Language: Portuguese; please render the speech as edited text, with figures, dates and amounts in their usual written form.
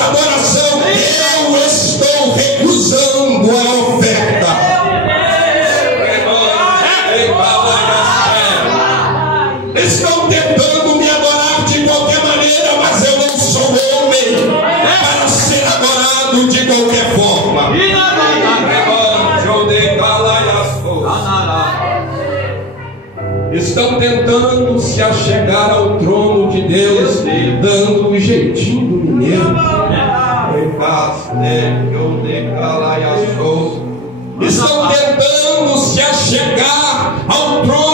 nessa adoração, eu estou recusando a oferta. Estão tentando me adorar de qualquer maneira, mas eu não sou homem para ser adorado de qualquer forma. Estão tentando se achegar ao trono de Deus, dando um jeitinho do mineiro. Estão tentando se achegar ao trono